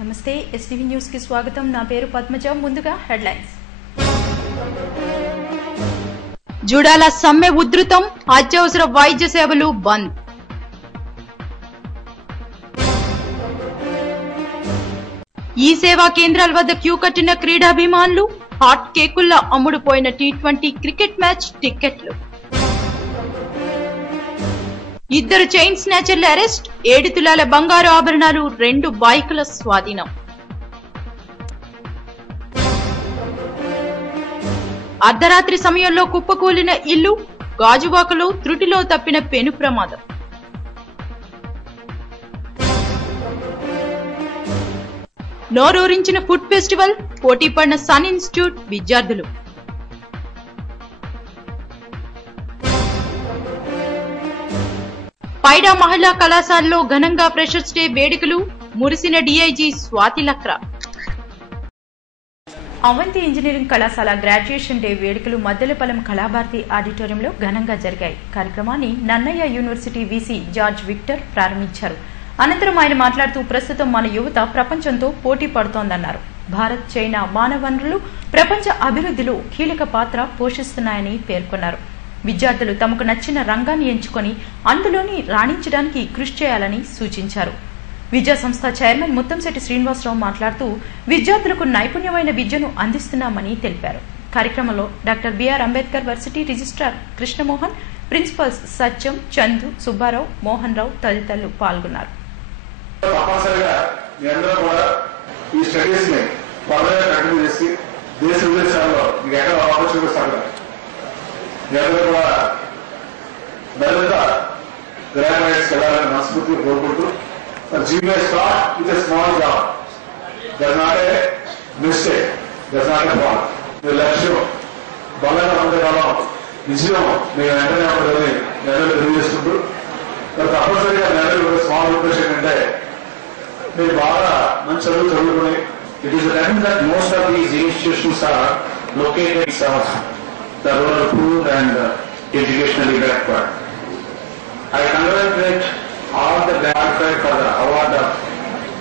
నమస్తే STV news కి స్వాగతం. నా పేరు పద్మజ. ముందుగా హెడ్లైన్స్. జుడాల సమ్మె ఉధృతం, అత్యవసర వైద్య సేవలు బంద్. ఈ సేవా కేంద్రాల వద్ద క్యూ కట్టిన క్రీడాభిమానులు, హాట్ కేకుల్లా అమ్ముడుపోయిన టీ20 క్రికెట్ మ్యాచ్ టిక్కెట్లు. 2 చైన్ స్నాచర్ల అరెస్ట్, 7 తులాల బంగారు ఆభరణాలు, 2 బైకుల స్వాధీనం. అర్ధరాత్రి సమయంలో కుప్పకూలిన ఇల్లు, గాజువాకలో త్రుటిలో తప్పిన పెను ప్రమాదం. నోరూరించిన ఫుడ్ ఫెస్టివల్, పోటీ పడిన సన్ ఇన్స్టిట్యూట్ విద్యార్థులు. పైడా మహిళా కళాశాలలో ఘనంగా ఫ్రెషర్స్ డే వేడుకలు, మురిసిన డీఐజీ స్వాతి లక్రా. అవంతి ఇంజనీరింగ్ కళాశాల గ్రాడ్యుయేషన్ డే వేడుకలు మద్దెలపాలెం కళాభారతి ఆడిటోరియంలో ఘనంగా జరిగాయి. కార్యక్రమాన్ని Nannaya university VC George Victor ప్రారంభించారు. అనంతరం ఆయన మాట్లాడుతూ ప్రస్తుతం మన యువత ప్రపంచంతో పోటీ పడుతోందన్నారు. భారత్, చైనా మానవ వనరులు ప్రపంచ అభివృద్ధిలో కీలక పాత్ర పోషిస్తున్నాయని పేర్కొన్నారు. విద్యార్థులు తమకు నచ్చిన రంగాన్ని ఎంచుకొని అందులోని రాణించడానికి కృషి చేయాలని సూచించారు. విద్యా సంస్థ చైర్మన్ ముత్తంశెట్టి శ్రీనివాసరావు మాట్లాడుతూ విద్యార్థులకు నైపుణ్యమైన విద్యను అందిస్తున్నామని తెలిపారు. కార్యక్రమంలో doctor BR Ambedkar varsity registrar Krishnamohan, principals Satyam, Chandu, Subbarao, Mohan Rao తదితరులు పాల్గొన్నారు. GBS start with a small job. That's not a mistake. That's not a fault. The లక్ష్యం బలంగా ఉండేవాళ్ళం నిజం మీరు వెంటనే ఉండదని నెలలు తెలియజేస్తుంటూ మరి తప్పనిసరిగా నెలలు స్మాల్ ప్రిపరేషన్ అంటే మీరు బాగా మంచి చదువుకుని It is evident that most of these institutions are located south, the rural poor and educationally backward. I congratulate all the qualified for the award of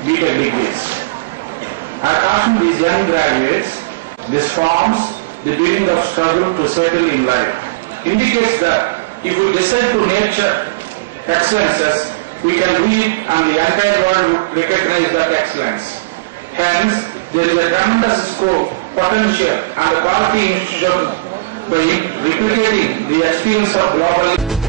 BTech degrees. I caution these young graduates, this forms the beginning of struggle to settle in life. Indicates that if we decide to nurture excellences, we can read and the entire world would recognize that excellence. Hence, there is a tremendous scope, potential and quality institution by replicating the experience of global